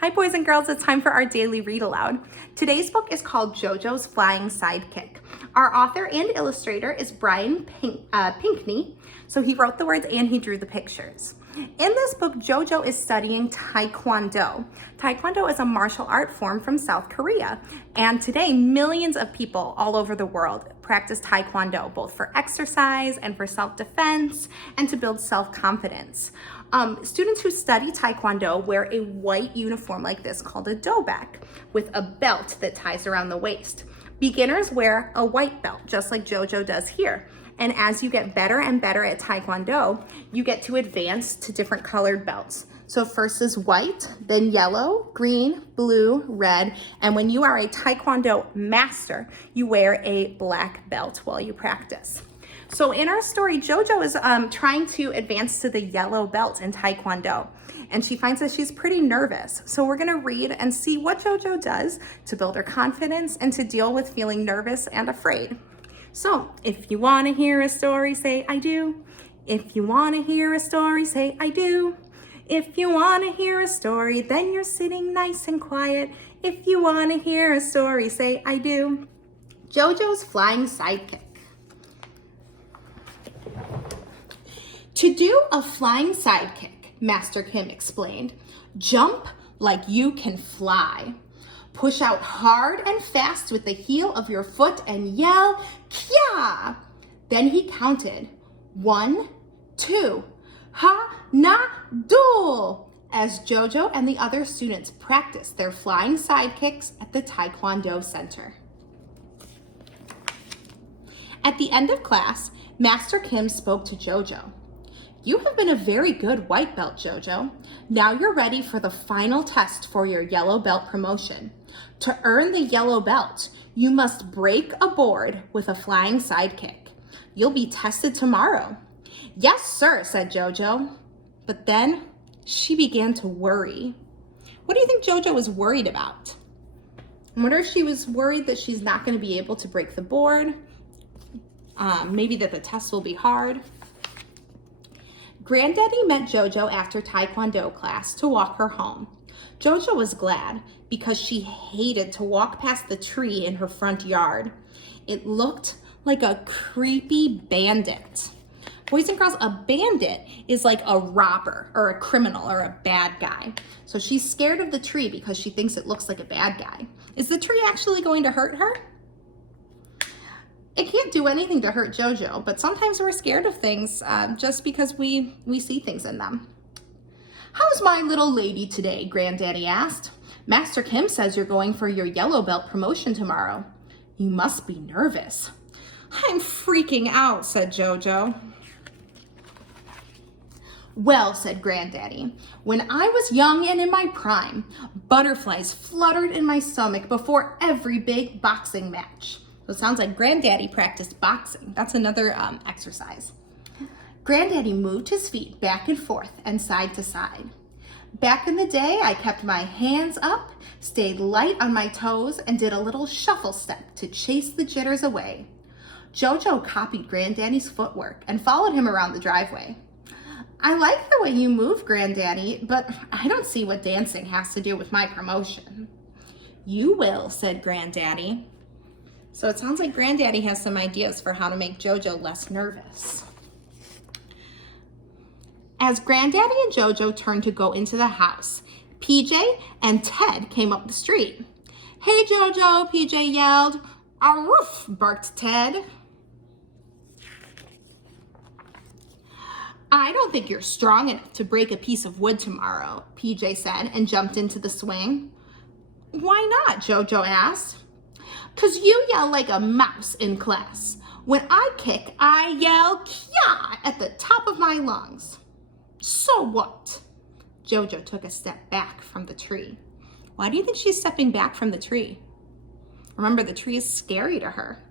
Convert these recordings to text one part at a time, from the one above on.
Hi boys and girls, it's time for our daily read aloud. Today's book is called Jojo's Flying Sidekick. Our author and illustrator is Brian Pinkney, so he wrote the words and he drew the pictures. In this book, Jojo is studying Taekwondo. Taekwondo is a martial art form from South Korea, and today millions of people all over the world practice Taekwondo, both for exercise and for self-defense and to build self-confidence. Students who study Taekwondo wear a white uniform like this called a dobak with a belt that ties around the waist. Beginners wear a white belt, just like Jojo does here. And as you get better and better at Taekwondo, you get to advance to different colored belts. So first is white, then yellow, green, blue, red, and when you are a Taekwondo master, you wear a black belt while you practice. So in our story, Jojo is trying to advance to the yellow belt in Taekwondo, and she finds that she's pretty nervous. So we're gonna read and see what Jojo does to build her confidence and to deal with feeling nervous and afraid. So if you wanna hear a story, say I do. If you wanna hear a story, say I do. If you wanna hear a story, then you're sitting nice and quiet. If you wanna hear a story, say I do. Jojo's Flying Sidekick. To do a flying sidekick, Master Kim explained, jump like you can fly. Push out hard and fast with the heel of your foot and yell, Kya! Then he counted, 1, 2, ha, na, dul, as Jojo and the other students practiced their flying sidekicks at the Taekwondo Center. At the end of class, Master Kim spoke to Jojo. You have been a very good white belt, Jojo. Now you're ready for the final test for your yellow belt promotion. To earn the yellow belt, you must break a board with a flying sidekick. You'll be tested tomorrow. Yes, sir, said Jojo. But then she began to worry. What do you think Jojo was worried about? I wonder if she was worried that she's not going to be able to break the board. Maybe that the test will be hard. Granddaddy met Jojo after Taekwondo class to walk her home. Jojo was glad because she hated to walk past the tree in her front yard. It looked like a creepy bandit. Boys and girls, a bandit is like a robber or a criminal or a bad guy. So she's scared of the tree because she thinks it looks like a bad guy. Is the tree actually going to hurt her? It can't do anything to hurt Jojo, but sometimes we're scared of things just because we see things in them. How's my little lady today? Granddaddy asked. Master Kim says you're going for your yellow belt promotion tomorrow. You must be nervous. I'm freaking out, said Jojo. Well, said Granddaddy, when I was young and in my prime, butterflies fluttered in my stomach before every big boxing match. So it sounds like Granddaddy practiced boxing. That's another exercise. Granddaddy moved his feet back and forth and side to side. Back in the day, I kept my hands up, stayed light on my toes, and did a little shuffle step to chase the jitters away. Jojo copied Granddaddy's footwork and followed him around the driveway. I like the way you move, Granddaddy, but I don't see what dancing has to do with my promotion. You will, said Granddaddy. So it sounds like Granddaddy has some ideas for how to make Jojo less nervous. As Granddaddy and Jojo turned to go into the house, PJ and Ted came up the street. Hey Jojo, PJ yelled. Aroof, barked Ted. I don't think you're strong enough to break a piece of wood tomorrow, PJ said and jumped into the swing. Why not? Jojo asked. 'Cause you yell like a mouse in class. When I kick, I yell Kya at the top of my lungs. So what? Jojo took a step back from the tree. Why do you think she's stepping back from the tree? Remember, the tree is scary to her.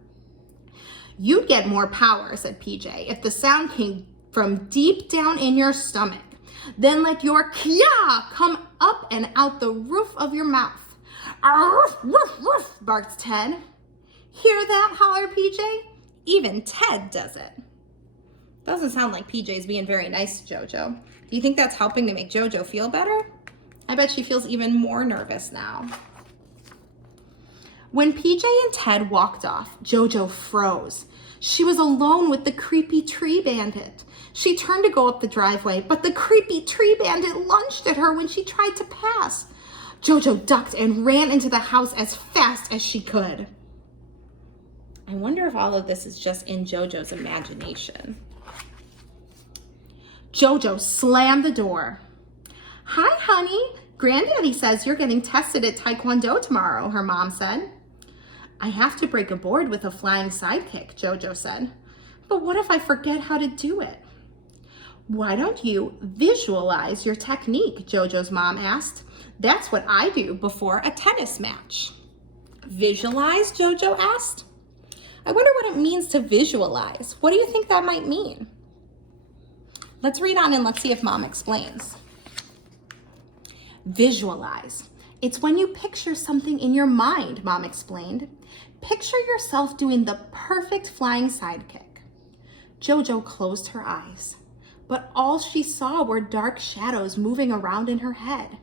You'd get more power, said PJ, if the sound came from deep down in your stomach. Then let your Kya come up and out the roof of your mouth. Arf, woof, woof, barked Ted. Hear that? Hollered PJ. Even Ted does it. Doesn't sound like PJ's being very nice to Jojo. Do you think that's helping to make Jojo feel better? I bet she feels even more nervous now. When PJ and Ted walked off, Jojo froze. She was alone with the creepy tree bandit. She turned to go up the driveway, but the creepy tree bandit lunged at her when she tried to pass. Jojo ducked and ran into the house as fast as she could. I wonder if all of this is just in Jojo's imagination. Jojo slammed the door. "Hi, honey. Granddaddy says you're getting tested at Taekwondo tomorrow," her mom said. "I have to break a board with a flying sidekick," Jojo said. "But what if I forget how to do it?" "Why don't you visualize your technique?" Jojo's mom asked. "That's what I do before a tennis match." "Visualize?" Jojo asked. I wonder what it means to visualize. What do you think that might mean? Let's read on and let's see if Mom explains. Visualize. It's when you picture something in your mind, Mom explained. Picture yourself doing the perfect flying sidekick. Jojo closed her eyes, but all she saw were dark shadows moving around in her head.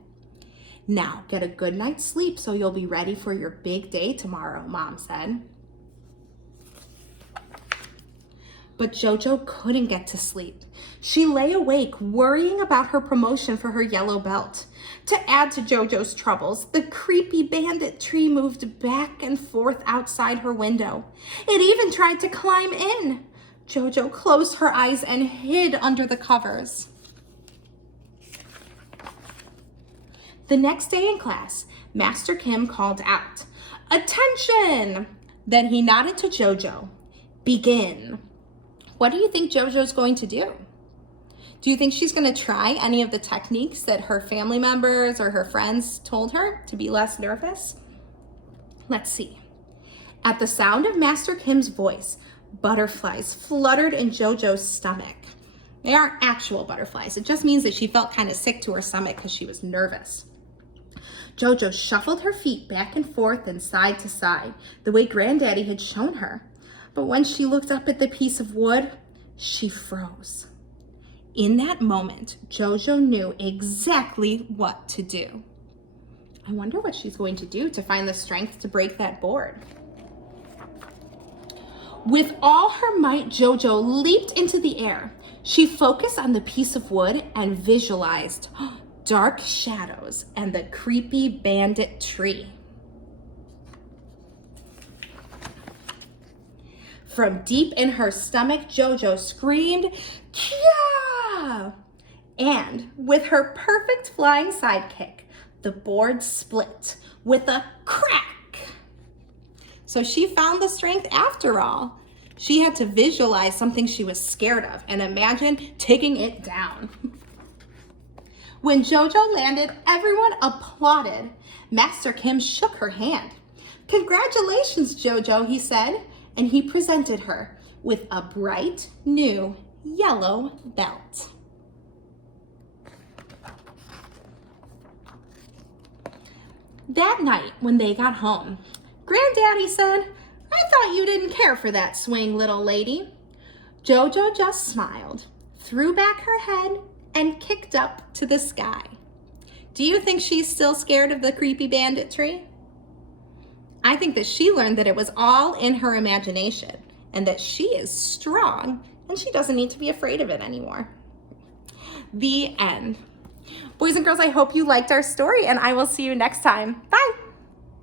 Now get a good night's sleep so you'll be ready for your big day tomorrow, Mom said. But Jojo couldn't get to sleep. She lay awake worrying about her promotion for her yellow belt. To add to Jojo's troubles, the creepy bandit tree moved back and forth outside her window. It even tried to climb in. Jojo closed her eyes and hid under the covers. The next day in class, Master Kim called out, "Attention!" Then he nodded to Jojo. "Begin." What do you think Jojo's going to do? Do you think she's going to try any of the techniques that her family members or her friends told her to be less nervous? Let's see. At the sound of Master Kim's voice, butterflies fluttered in Jojo's stomach. They aren't actual butterflies. It just means that she felt kind of sick to her stomach because she was nervous. Jojo shuffled her feet back and forth and side to side, the way Granddaddy had shown her. But when she looked up at the piece of wood, she froze. In that moment, Jojo knew exactly what to do. I wonder what she's going to do to find the strength to break that board. With all her might, Jojo leaped into the air. She focused on the piece of wood and visualized dark shadows and the creepy bandit tree. From deep in her stomach, Jojo screamed, "Kia!" And with her perfect flying sidekick, the board split with a crack. So she found the strength after all. She had to visualize something she was scared of and imagine taking it down. When Jojo landed, everyone applauded. Master Kim shook her hand. "Congratulations, Jojo," he said. And he presented her with a bright new yellow belt. That night when they got home, Granddaddy said, "I thought you didn't care for that swing, little lady." Jojo just smiled, threw back her head, and kicked up to the sky. Do you think she's still scared of the creepy bandit tree? I think that she learned that it was all in her imagination and that she is strong and she doesn't need to be afraid of it anymore. The end. Boys and girls, I hope you liked our story and I will see you next time. Bye.